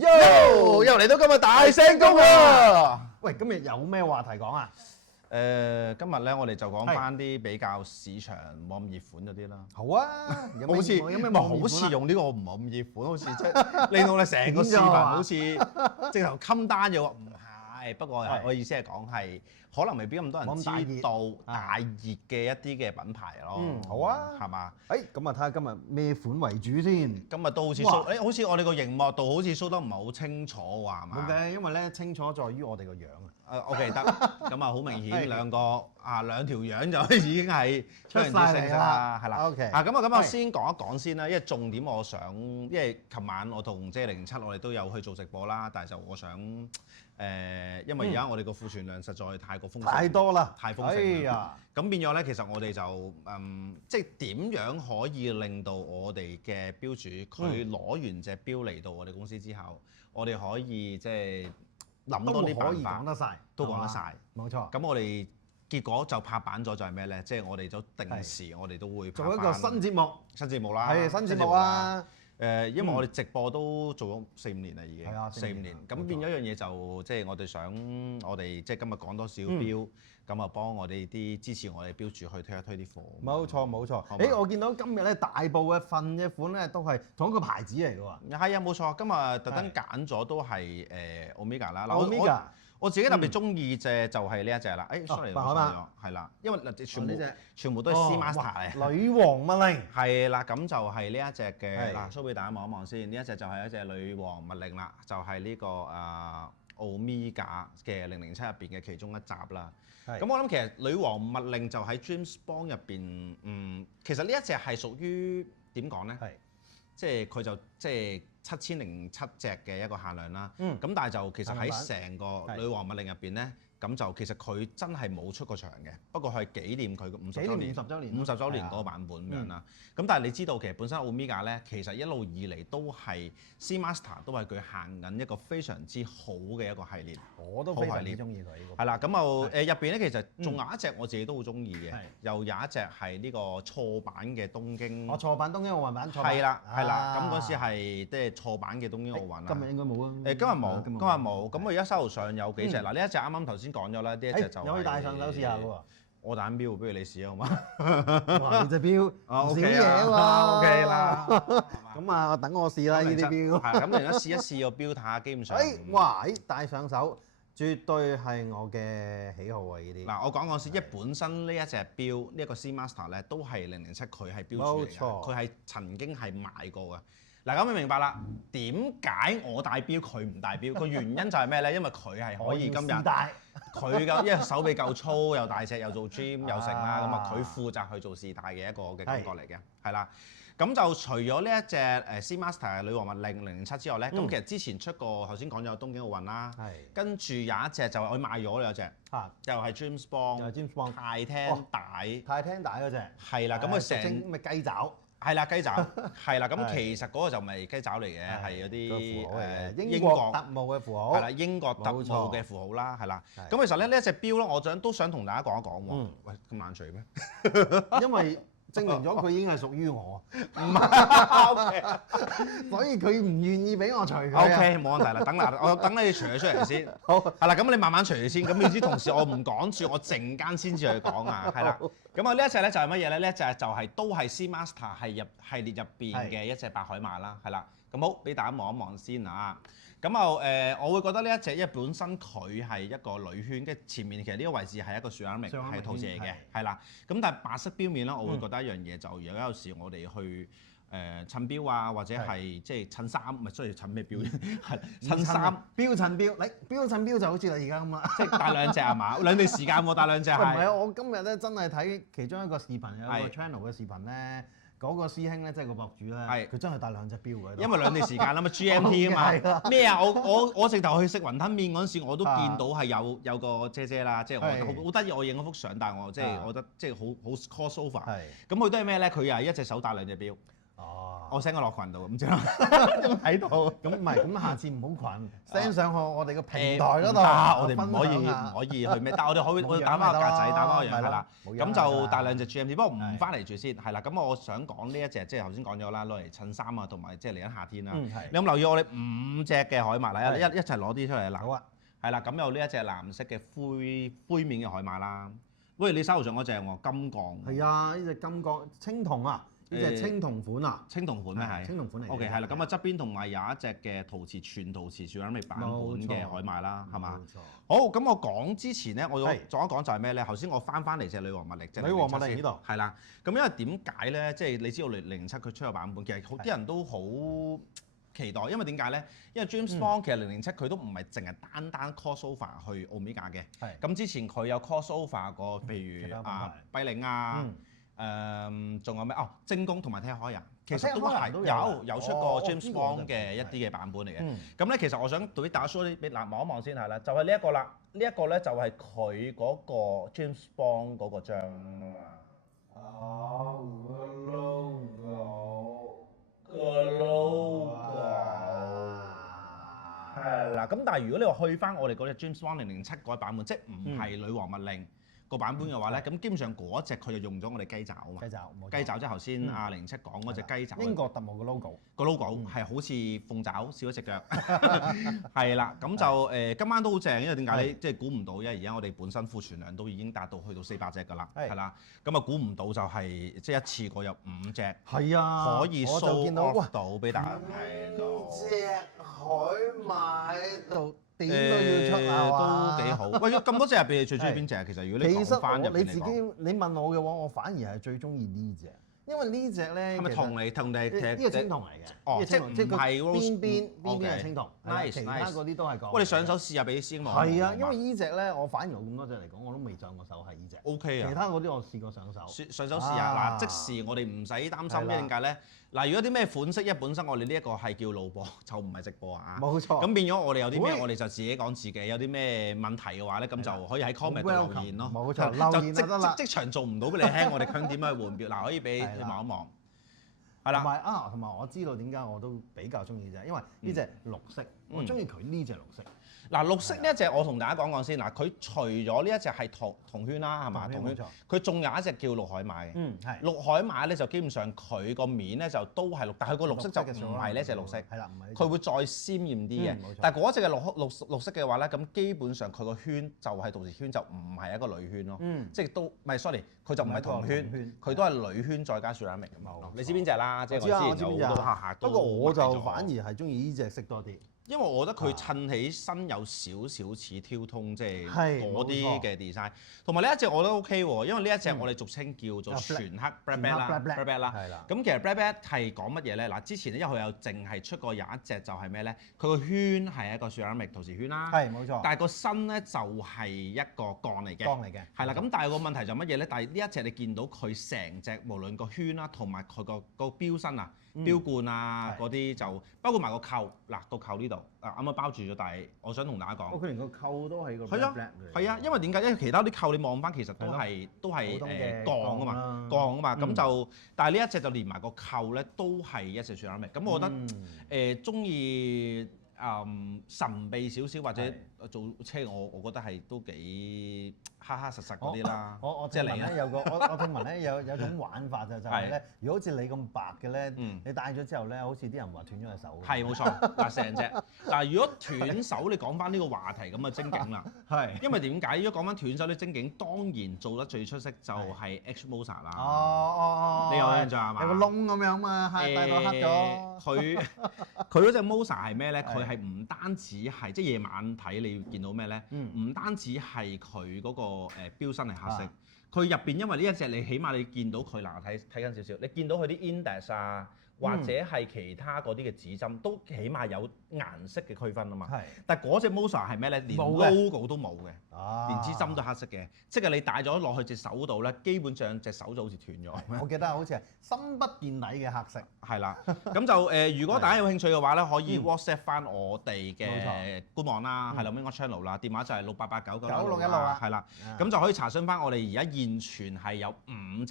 又嚟到今日大聲公啊！喂，今日有咩話題講啊？今日咧我哋就講翻啲比較市場冇咁熱款嗰啲啦。好啊，好似好似用呢個唔係咁熱款，好似即係令到你成個視頻好似直頭襟單咗。唔係，不過我意思係講係可能未必咁多人知道大熱嘅一啲嘅品牌咯。好啊，係嘛？咁啊睇下今日咩款為主先。今日都好似 show，好似我哋個熒幕度好似 show 得唔係好清楚喎，係嘛？冇嘅，因為咧清楚在於我哋個樣啊。OK 得，咁啊好明顯兩條樣就已經係出人之聲啦，係啦。OK。咁啊先講一講先啦，因為重點我想，因為琴晚我同即係007我哋都有去做直播啦，但係就我想因為而家我哋個庫存量實在太過豐盛，太多啦，太豐盛啦。咁變咗咧，其實我哋就即係點樣可以令到我哋嘅標主佢攞完隻標嚟到我哋公司之後，我哋可以即係諗多啲辦法，都講得晒，冇錯。咁我哋結果就拍板咗，就係咩咧？即係我哋都定時，我哋都會做一個新節目啦。係新節目啊！因為我哋直播都做咗4-5年啦，已經4-5年。咁變咗一樣嘢就即係我哋想，我哋即係今日講多少標，咁啊幫我哋啲支持我哋標主去推一推啲貨。冇錯。我見到今日咧大部嘅份嘅款咧都係同一個牌子嚟嘅喎。係啊，冇錯。今日特登揀咗都係Omega 啦。我自己特別中意隻就係呢一隻啦。sorry，係啦，因為嗱全部都係 Seamaster 嚟。女王密令係啦，咁就係呢一隻嘅嗱，show 俾大家望一望先。呢一隻就係一隻女王密令啦，就係呢個Omega 嘅007入邊嘅其中一集啦。咁我諗其實女王密令就喺 James Bond 入邊，其實呢一隻係屬於點講咧？即係佢就即係7007隻嘅一個限量啦。咁但係就其實喺成個女王密令入邊咧，咁就其實佢真係冇出過場嘅，不過係紀念佢50週年嗰個版本咁樣啦。咁但係你知道其實本身 Omega 咧，其實一路以嚟都係 Seamaster 都係佢行緊一個非常之好嘅一個系列。我都非常之中意佢呢個。係啦，咁入邊咧其實仲有一隻我自己都好中意嘅，又有一隻係呢個錯版嘅東京。錯版東京奧運版。係啦，咁嗰時係即係錯版嘅東京奧運啦。今日應該冇啊。今日冇。咁我而家手頭上有幾隻嗱，呢一隻啱啱頭先講咗啦，呢一隻就可以戴上手試下喎。我戴緊錶，不如你試好嘛？哇！你隻錶唔少嘢喎。OK 啦。咁啊，等我試啦呢啲錶。係咁，而家試一試個錶睇下，基本上。哇！戴上手，絕對係我嘅喜好啊！呢啲。嗱，我講先，因為本身呢一隻錶，呢一個 Seamaster 咧，都係007佢係標主嚟嘅，佢係曾經係賣過嘅。嗱，咁你明白啦？點解我戴錶佢唔戴錶？個原因就係咩咧？因為佢係可以今日佢嘅，因為手臂夠粗又大隻又做 gym 又成啦，咁啊佢負責去做試戴嘅一個嘅感覺嚟嘅，係啦。咁就除咗呢一隻Seamaster 女王密令007之外咧，咁其實之前出過頭先講咗東京奧運啦，跟住有一隻就係我賣咗啦，有隻又係 James Bond 泰聽帶嗰隻係啦，咁佢成咩雞爪。係啦，雞爪係啦，咁其實嗰個就唔係雞爪嚟嘅，係嗰啲英國特務嘅符號。係啦，英國特務嘅符號啦，係啦。咁其實咧呢一隻錶咧，我都想同大家講一講喎。喂，咁冷隨咩？因為證明咗佢已經係屬於我。唔係，OK。所以佢唔願意俾我除佢。OK，冇問題啦，等啦，我等你除咗出嚟先。好。係啦，咁你慢慢除先。咁你知同時我唔講住，我陣間先至去講啊。係啦。咁啊呢一隻咧就係乜嘢咧？呢一隻就係都係 Seamaster 系列入邊嘅一隻白海馬啦，係啦。咁好，俾大家望一望先啊。咁我會覺得呢一隻，因為本身佢係一個鋁圈，跟前面其實呢個位置係一個ceramic係陶瓷嚟嘅，係啦。咁但係白色錶面咧，我會覺得一樣嘢就有時我哋去襯錶啊，或者係即係襯衫，唔係需要襯咩錶？係襯衫錶襯錶，你錶襯錶就好似你而家咁啦，即係戴兩隻係嘛？兩段時間喎，戴兩隻係。唔係啊！我今日咧真係睇其中一個視頻，有個 channel 嘅視頻咧。嗰個師兄咧，即係個博主咧，佢真係戴兩隻錶嘅。因為兩段時間啦嘛，GMT 啊嘛。咩啊？我直頭去食雲吞麵嗰陣時，我都見到係有個姐姐啦，即係我好得意，我影咗幅相，但係我即係我覺得即係好 crossover。咁佢都係咩咧？佢又係一隻手戴兩隻錶。哦，我 send 個落群度，唔知啦，有冇睇到？咁唔係，咁下次唔好群 send 上去我哋個平台嗰度，我哋唔可以去咩？但係我哋打翻個格仔，打翻個樣係啦。咁就帶兩隻 GMT，不過唔翻嚟住先，係啦。咁我想講呢一隻，即係頭先講咗啦，攞嚟襯衫啊，同埋即係嚟緊夏天啦。你有冇留意我哋5隻嘅海馬啦？一齊攞啲出嚟啦。好啊。係啦，咁有呢一隻藍色嘅灰面嘅海馬啦。喂，你手頭上嗰隻喎，金鋼。係啊，呢隻金鋼青銅啊。呢隻青銅款啊？青銅款咩係？青銅款嚟嘅。OK， 係啦，咁啊側邊同埋有一隻嘅全陶瓷樹脂版本嘅海馬啦，係嘛？冇錯。好，咁我講之前咧，我要講一講就係咩咧？頭先我翻嚟隻女王蜜力，即係女王蜜力呢度。係啦，咁因為點解咧？即係你知道007佢出個版本，其實好啲人都好期待，因為點解咧？因為 James Bond 其實007佢都唔係淨係單 crossover 去奧美加嘅。係。咁之前佢有 crossover 過，譬如閉領啊。仲有咩？精工同埋聽海人，其實都係有出過 James Bond 嘅一啲嘅版本嚟嘅。咁咧，其實我想對大家 show 啲俾望一望先係啦，就係呢一個啦。呢一個咧就係佢嗰個 James Bond 嗰個章啊嘛。個 logo 係啦。咁但係如果你話去翻我哋嗰隻 James Bond 007嗰個版本，即係唔係女王密令個版本嘅話咧，咁基本上嗰隻佢就用咗我哋雞爪啊嘛。雞爪即係頭先阿07講嗰隻雞爪。英國特務嘅 logo。個 logo 係好似鳳爪少咗隻腳。係啦，咁就今晚都好正，因為點解咧？即係估唔到，因為而家我哋本身庫存量都已經達到去到400隻㗎啦，係啦。咁啊估唔到就係即係一次過有5隻。係啊。可以 show 到俾大家睇到。5隻海馬喺度。點都要出啊！都幾好。喂，咁多隻入邊，你最中意邊隻啊？其實如果你講翻入邊嚟講，其實你自己你問我嘅話，我反而係最中意呢隻，因為呢隻咧係咪銅嚟？呢個青銅嚟嘅。哦，即係唔係邊係青銅？其他嗰啲都係鋼。喂，你上手試下俾啲師兄望。係啊，因為呢隻咧，我反而我咁多隻嚟講，我都未上過手係呢隻。OK 啊。其他嗰啲我試過上手。上手試下嗱，即時我哋唔使擔心，點解咧？嗱，如果啲咩款式，因為本身我哋呢一個係叫錄播，就唔係直播啊。冇錯。咁變咗我哋有啲咩，我哋就自己講自己。有啲咩問題嘅話咧，咁就可以喺 comment 度留言咯。冇錯，留言就得啦。即場做唔到俾你聽，我哋傾點樣去換表。嗱，可以俾你望一望。係啦。同埋我知道點解我都比較中意啫，因為呢隻綠色，我中意佢呢隻綠色。嗱，綠色呢一隻我同大家講講先。嗱，佢除咗呢一隻係銅圈啦，係嘛？銅圈。佢仲有一隻叫綠海馬嘅。係。綠海馬咧就基本上佢個面咧就都係綠，但係佢個綠色就唔係呢隻綠色。係啦，唔係。佢會再鮮豔啲嘅。冇錯。但係嗰隻嘅綠色嘅話咧，咁基本上佢個圈就係陶瓷圈，就唔係一個鋁圈咯。即係都唔係 sorry，佢就唔係銅圈，佢都係鋁圈再加雪蘭莪咁樣。你知邊隻啦？即係我之前有好多客客都。不過我就反而係中意呢隻色多啲。因為我覺得佢襯起身有少少似挑通，即係嗰啲嘅 design。同埋呢一隻我都 OK 喎，因為呢一隻我哋俗稱叫做全黑 black bat 啦。係啦。咁其實 black bat 係講乜嘢咧？嗱，之前咧因為佢有淨係出過有一隻就係咩咧？佢個圈係一個雪蘭莪陶瓷圈啦。係冇錯。但係個身咧就係一個鋼嚟嘅。鋼嚟嘅。係啦，咁但係個問題就乜嘢咧？但係呢一隻你見到佢成隻無論個圈啦，同埋佢個標身啊。標冠啊嗰啲就包括埋個扣，嗱個扣呢度啱啱包住咗，但係我想同大家講，佢連個扣都係個 black 嚟。係啊，因為點解？因為其他啲扣你望翻其實都係鋼啊嘛，鋼啊嘛，咁就但係呢一隻就連埋個扣咧都係一隻雪蘭莪。咁我覺得中意神秘少少或者做車我覺得係都幾黑黑實實嗰啲啦。我聽聞咧有個我聽聞咧有種玩法就係咧，如果好似你咁白嘅咧，你戴咗之後咧，好似啲人話斷咗隻手。係冇錯，嗱成隻嗱，如果斷手你講翻呢個話題咁啊精警啦。係。因為點解？如果講翻斷手啲精警，當然做得最出色就係 H Moser 啦。你有印象係嘛？有個窿咁樣嘛，戴到黑咗。佢嗰隻 Moser 係咩咧？佢係唔單止係即係夜晚睇你見到咩咧？唔單止係佢嗰個標身係黑色，佢入邊因為呢一隻你起碼你見到佢嗱睇緊少少，你見到佢啲 index 啊、或者係其他嗰啲嘅指針，都起碼有顏色嘅區分啊嘛。係。但係嗰隻 Moza 係咩咧？連 logo 都冇嘅，連支針都黑色嘅，即係你戴咗落去隻手度咧，基本上隻手就好似斷咗。我記得好似係深不見底嘅黑色。係啦，咁就如果大家有興趣嘅話咧，可以 WhatsApp 翻我哋嘅官網啦，係啦 Wing One Channel 啦，電話就係68899616啦，係啦，咁就可以查詢翻我哋而家現存係有5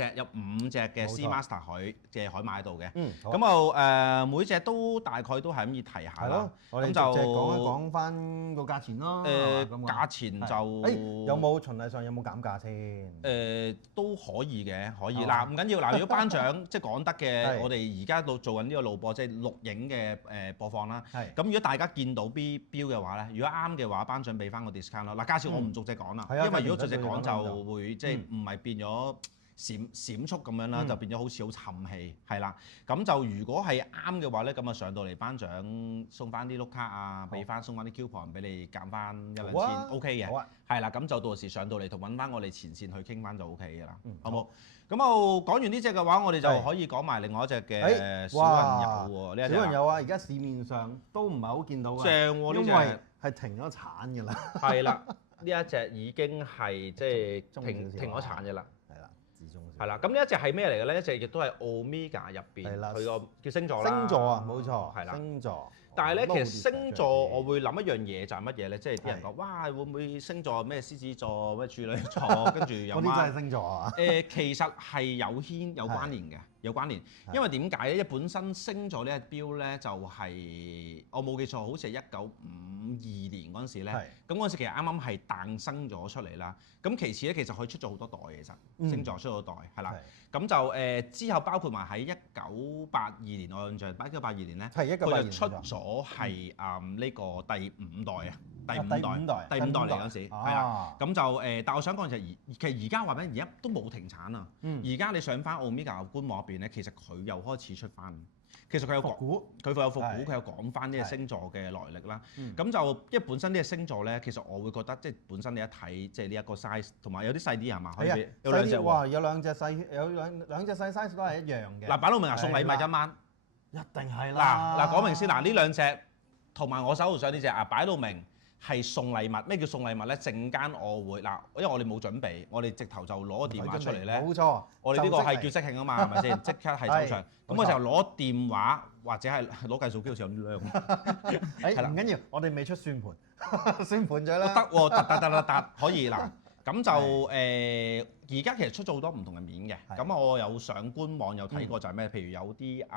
隻嘅 Seamaster 海馬喺度嘅。咁就每隻都大概都係咁意提下啦。咁就講一講翻個價錢咯。價錢就有冇循例上有冇減價先？都可以嘅，可以。嗱唔緊要，嗱如果頒獎即係講得嘅，我哋而家做緊呢個錄播即係錄影嘅播放啦。咁如果大家見到標嘅話咧，如果啱嘅話，頒獎俾翻個 discount 咯。嗱價錢我唔逐隻講啦，因為如果逐隻講就會即係唔係變咗閃速咁樣啦，就變咗好似好沉氣，係啦。咁就如果係啱嘅話咧，咁啊上到嚟頒獎送翻啲碌卡啊，送翻啲 coupon 俾你減翻1-2千 ，OK 嘅。係啦，咁就到時上到嚟同揾翻我哋前線去傾翻就 OK 嘅啦，好冇？咁講完呢隻嘅話，我哋就可以講埋另外一隻嘅小朋友喎。呢一隻小朋友啊，而家市面上都唔係好見到嘅，正喎呢隻，因為係停咗產㗎啦。係啦，呢一隻已經係即係停咗產㗎啦。係啦，咁呢一隻係咩嚟嘅咧？一隻亦都係 Omega 入邊，佢個叫星座啦。星座啊，冇錯，係啦，星座。但係咧，其實星座我會諗一樣嘢就係乜嘢咧？即係啲人講，哇，會唔會星座咩獅子座、咩處女座，跟住又嗰啲真係星座啊？其實係有關聯嘅，有關聯。因為點解咧？因為本身星座呢隻錶咧，就係我冇記錯，好似係1952年嗰陣時咧。咁嗰陣時其實啱啱係誕生咗出嚟啦。咁其次咧，其實佢出咗好多代，其實星座出咗代係啦。咁就之後包括埋喺1982年，我印象1982年咧，佢就出咗係呢個第5代啊，第五代嚟嗰陣時係啦。咁就但我想講就係其實而家話俾而家都冇停產啊。而家你上翻 Omega 官網入邊咧，其實佢又開始出翻。其實佢有復古，佢有講翻呢隻星座嘅來歷啦。咁就因為本身呢隻星座咧，其實我會覺得即係本身你一睇即係呢一個 size，同埋有啲細啲係嘛？可以有兩隻喎。有兩隻細，有兩隻細 size 都係一樣嘅。嗱，擺到明啊，送禮物今晚一定係啦。嗱講明先，嗱呢兩隻同埋我手頭上呢隻啊，擺到明係送禮物。咩叫送禮物咧？陣間我會嗱，因為我哋冇準備，我哋直頭就攞個電話出嚟咧。冇錯，我哋呢個係叫即興啊嘛，係咪先？即刻係手上。咁我就攞電話或者係攞計數機，好似有啲亮。唔緊要，我哋未出算盤，算盤咗啦。得喎，得，可以嗱。咁就而家其實出咗好多唔同嘅面嘅。咁我有上官網有睇過，就係咩？譬如有啲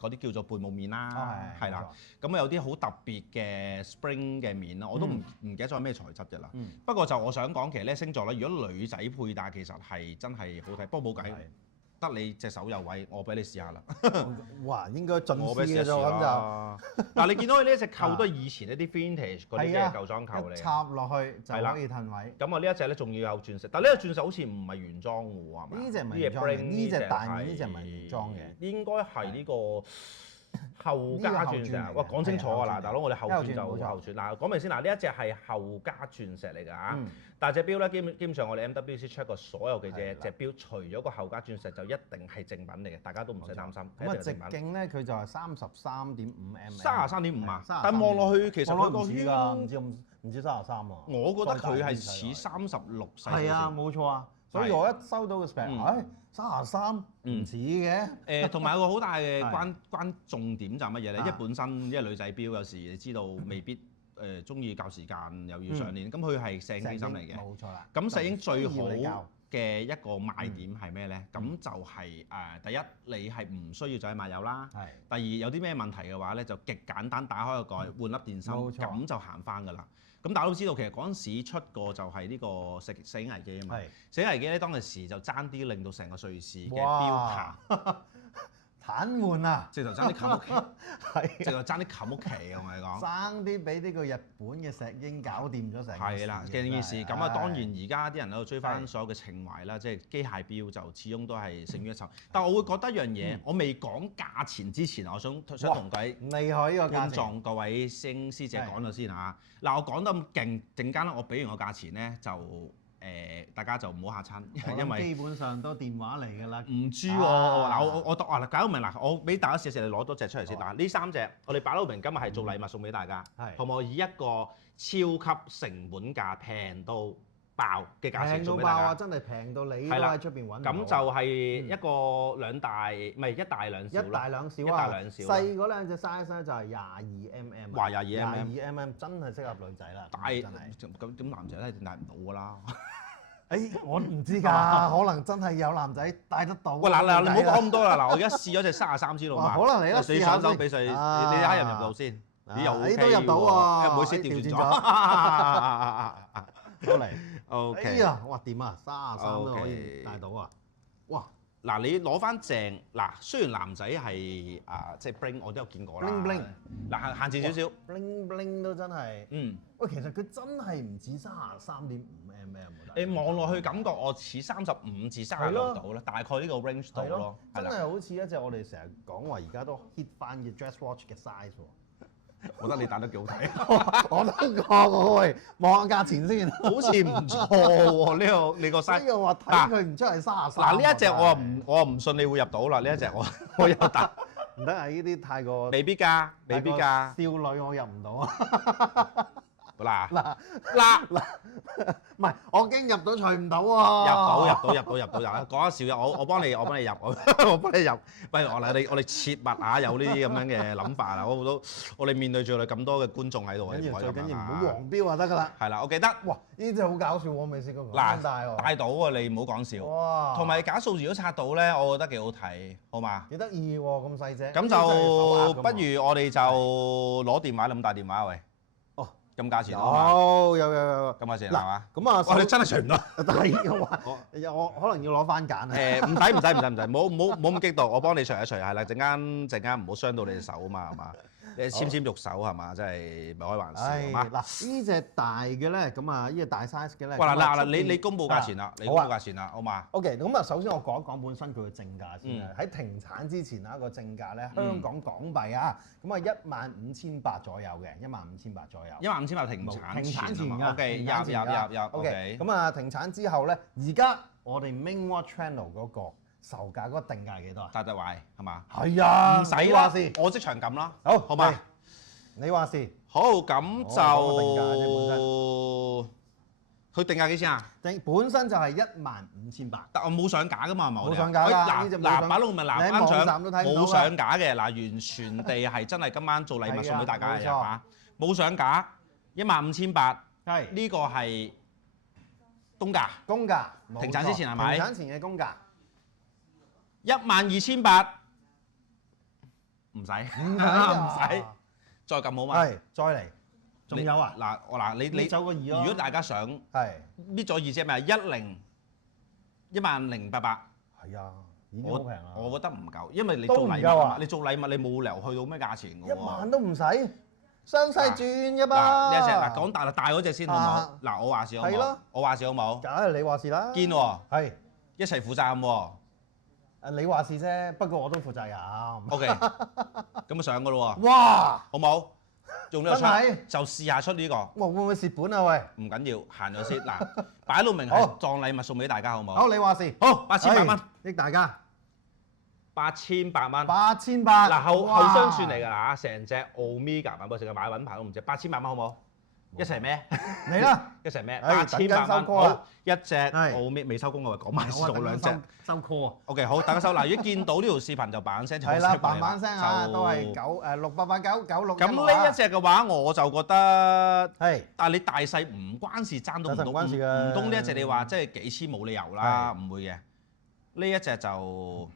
嗰啲叫做貝母面啦，係啦。咁有啲好特別嘅 spring 嘅面啦，我都唔記得咗係咩材質嘅啦。不過就我想講，其實呢星座咧，如果女仔佩戴，其實係真係好睇。不過冇計。得你隻手有位，我俾你試下啦。哇，應該盡試嘅啫咁就。嗱，你見到佢呢一隻扣都係以前一啲 vintage 嗰啲嘅舊裝扣嚟。插落去就可以褪位。咁啊，呢一隻咧仲要有鑽石，但係呢個鑽石好似唔係原裝嘅喎，係嘛？呢隻唔係原裝嘅，呢隻大面呢隻唔係原裝嘅。應該係呢個後加鑽石。哇，講清楚啊！嗱，大佬，我哋後鑽就後鑽。嗱，講明先，嗱，呢一隻係後加鑽石嚟㗎嚇。但係隻錶咧，基本上我哋 MWC check 過所有嘅隻錶，除咗個後加鑽石就一定係正品嚟嘅，大家都唔使擔心。咁啊，直徑咧佢就係33.5 mm。33.5啊！但係望落去其實佢個圈唔知33啊。我覺得佢係似36細。係啊，冇錯啊。所以我一收到個 spec， 33唔似嘅。同埋有個好大嘅關重點就係乜嘢咧？因為本身因為女仔錶有時你知道未必。中意較時間又要上鏈，咁佢係石英機芯嚟嘅，冇錯啦。咁石英最好嘅一個賣點係咩咧？咁就係第一，你係唔需要再買油啦。第二，有啲咩問題嘅話咧，就極簡單，打開個蓋，換粒電芯，咁就行翻㗎啦。咁大家都知道，其實嗰陣時出過就係呢個石英危機啊嘛。石英危機咧，當時就爭啲令到成個瑞士嘅錶壇癱瘓啊！直頭爭啲冚屋企，直頭爭啲冚屋企，我同你講。爭啲俾呢個日本嘅石英搞掂咗成件事。係啦，件事咁啊，當然而家啲人喺度追翻所有嘅情懷啦，即係機械錶就始終都係勝於一籌。但係我會覺得一樣嘢，我未講價錢之前，我想同各位厲害呢個觀眾、各位師姐講咗先嚇。嗱，我講得咁勁，陣間咧我俾完個價錢咧就大家就唔好嚇親，因為基本上都電話嚟㗎啦。唔知喎，嗱我搞到明嗱，我俾大家試試，你攞多隻出嚟先。嗱呢3隻我哋擺到明，今日係做禮物送俾大家，好唔好？以一個超級成本價平到爆嘅價錢送俾大家。平到爆啊！真係平到你都喺出邊揾唔到。咁就係一個兩大，唔係一大兩小。一大兩小啊！一大兩小。細嗰兩隻 size 咧就係22mm。話22mm 真係適合女仔啦。大真係。咁男仔咧戴唔到㗎啦。我唔知㗎，可能真係有男仔戴得到。喂嗱，你唔好講咁多啦。嗱，我而家試咗隻33支路馬。可能你試下先。俾你睇下入唔入到先。你又 OK 都入到喎。唔好意思，調轉咗。好嚟。OK。哎呀，哇掂啊，33都可以戴到啊！哇！嗱，你攞翻正嗱，雖然男仔係即係 bling 我都有見過啦。bling 嗱，限制少少。bling 都真係。喂，其實佢真係唔止33.5mm 你望落去感覺我似35至36度啦，大概呢個 range 度咯。真係好似一隻我哋成日講話而家都 hit 翻嘅 dress watch 嘅 size 喎。我覺得你戴得幾好睇。我都覺喎，喂，望下價錢先，好似唔錯喎。呢個你個 size。呢個我睇佢唔出係33。嗱呢一隻我唔信你會入到啦。呢一隻我有戴。唔得啊！呢啲太過。未必㗎，未必㗎。少女我入唔到啊！嗱，唔係我驚入到除唔到喎。入到，講一笑我幫你入，我幫你入。喂，我哋切勿下有呢啲咁樣嘅諗法啦。我哋面對住我哋咁多嘅觀眾喺度，最緊要唔好黃標就得㗎啦。係啦，我記得。哇！呢隻好搞笑，我未試過嗱戴喎。戴到喎，你唔好講笑。哇！同埋假數字都刷到咧，我覺得幾好睇，好嘛？幾得意喎，咁細隻。咁就不如我哋就攞電話咁大電話喂。咁價錢有。咁價錢係嘛？咁啊，我哋真係除唔到。我可能要攞番梘啊。唔使，唔好咁激動，我幫你除一除，係啦，陣間唔好傷到你隻手啊嘛，係嘛？你纖肉手係嘛？真係唔係開玩笑係嘛？嗱，呢隻大嘅咧，咁啊，呢隻大 size 嘅咧。嗱，你公佈價錢啦，你公佈價錢啦，好嘛？OK，咁啊，首先我講一講本身佢嘅正價先啦。喺停產之前啊，個正價咧，香港港幣啊，咁啊15,800左右嘅，15,800左右。15,800停產前㗎。OK，入。OK，咁啊，停產之後咧，而家我哋 Main Watch Channel 嗰個售價嗰個定價係幾多啊？大壞係嘛？係啊，唔使啦，我即場撳啦。好嘛？你話事。好，咁就佢定價幾錢啊？本身就係15,800。但我冇上架噶嘛，係咪？冇上架㗎。嗱，擺到咪嗱，網站都睇唔到冇上架嘅嗱，完全地係真係今晚做禮物送俾大家嘅嚇，冇上架15,800。係。呢個係公價。公價。停產之前係咪？停產前嘅公價。12,800。唔使。再撳好嘛？係，再嚟。仲有啊？嗱，你走個2咯。如果大家想係搣咗2隻咪10,800。係啊，已經好平啦。我覺得唔夠，因為你做禮物啊，你做禮物你冇理由去到咩價錢㗎喎。1萬都唔使，雙勢轉㗎噃。嗱，呢一隻嗱講大嗰隻先好唔好？嗱，我話事好唔好？我話事好唔好？梗係你話事啦。堅喎。係。一齊負責任喎。你話事啫，不過我都負責任。OK，咁啊上㗎咯喎。哇！好冇？用呢個出就試下出呢個。哇！會唔會蝕本啊？喂！唔緊要，行咗先。嗱，擺到明係當禮物送俾大家，好冇？好，你話事。好，8,800蚊，益大家。8,800蚊。8,800。嗱，後箱算嚟㗎啦，成隻 Omega 版，我成日買品牌都唔知，8,800蚊好冇？一齊咩？嚟啦！一齊咩？8,800蚊，好一隻Omega未收工嘅話，講埋先，我兩隻收 call 啊。OK， 好，大家收。嗱，如果見到呢條視頻就扮聲，係啦，扮聲啊，都係688996。咁呢一隻嘅話，我就覺得係，但係你大細唔關事，爭到唔關事㗎。唔通呢一隻你話即係幾千冇理由啦，唔會嘅。呢一隻就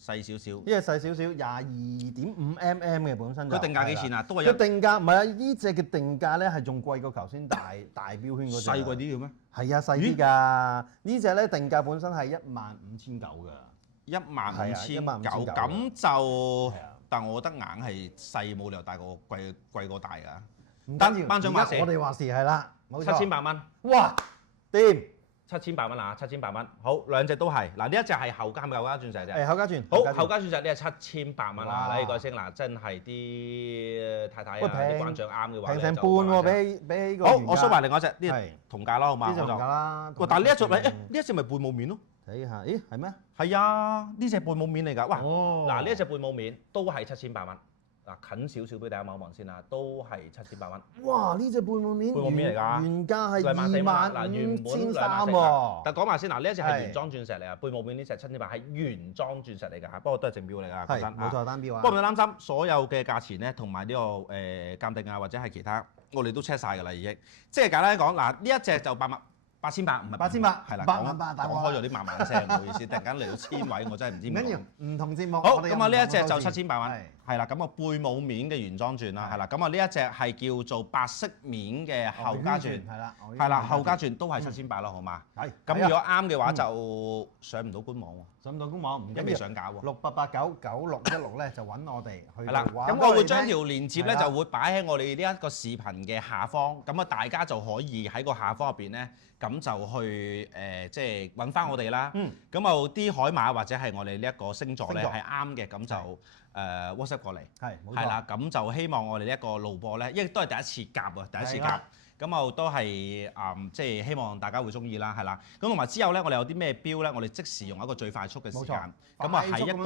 細少少，呢隻細少少，22.5mm嘅本身。佢定價幾錢啊？都係佢定價唔係啊！呢隻嘅定價咧係仲貴過頭先大標圈嗰隻。細過啲嘅咩？係啊，細啲㗎。呢隻咧定價本身係15,900㗎。15,900咁就，但我覺得硬係細冇理由大過貴過大㗎。唔緊要，班長話事，我哋話事係啦，冇錯。7,800蚊。哇！掂！ ，7800蚊啊，7800蚊。好，兩隻都係。嗱呢一隻係後加鑽石啫。後加鑽。好，後加鑽石呢係7800蚊啊！呢個升嗱，真係啲太太啊，啲關長啱嘅話平成半喎，比起個。好，我收埋另外一隻，呢係同價啦，好嘛？呢隻同價啦。喂，但係呢一隻呢一隻咪貝母面咯？睇下，咦係咩？係啊，呢隻貝母面嚟㗎。哇！嗱呢一隻貝母面都係7800蚊。嗱近少少俾大家望一望先啦，都係7800蚊。哇！呢隻貝母面嚟㗎，原價係25300喎。但講埋先，嗱呢一隻係原裝鑽石嚟啊，貝母面呢隻7800係原裝鑽石嚟㗎，不過都係正標嚟㗎。係冇錯，單標啊。不過唔使擔心，所有嘅價錢咧同埋呢個鑑定啊或者係其他，我哋都 check 晒㗎啦已經。即係簡單講，嗱呢一隻就8800，唔係8800，係啦，講開咗啲慢慢聲，唔好意思，突然間嚟到千位，我真係唔知點講。唔緊要，唔同節目。好，咁啊呢一隻就7800蚊，係啦，咁啊貝母面嘅原裝鑽啦，係啦，咁啊呢一隻係叫做白色面嘅後加鑽，係啦，後加鑽都係7800啦，好嘛？係。咁如果啱嘅話就上唔到官網喎，上唔到官網，唔緊要，未上架喎。68899616咧就揾我哋去。係啦，咁我會將條連結咧就會擺喺我哋呢一個視頻嘅下方，咁啊大家就可以喺個下方入邊咧。咁就去即係揾翻我哋啦。咁啊啲海馬或者係我哋呢一個星座咧係啱嘅，咁就WhatsApp 過嚟。係啦，咁就希望我哋呢一個路播咧，因為都係第一次夾啊，第一次夾。咁啊都係即係希望大家會中意啦，係啦。咁同埋之後咧，我哋有啲咩標咧，我哋即時用一個最快速嘅時間。咁啊係一個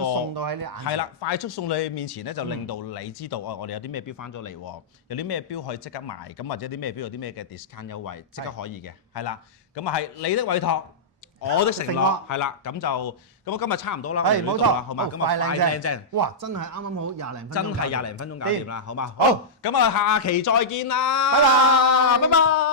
係啦，快速送到你面前咧，就令到你知道我哋有啲咩標翻咗嚟喎，有啲咩標可以即刻賣，咁或者啲咩標有啲咩嘅 discount 優惠，即刻可以嘅，係啦。咁啊係你的委託，我的承諾，係啦。咁我今日差唔多啦，係冇錯，好嘛？咁啊快靚正，哇！真係啱啱好廿零分鐘，真係20零分鐘搞掂啦，好嘛？好，咁啊下期再見啦，拜拜。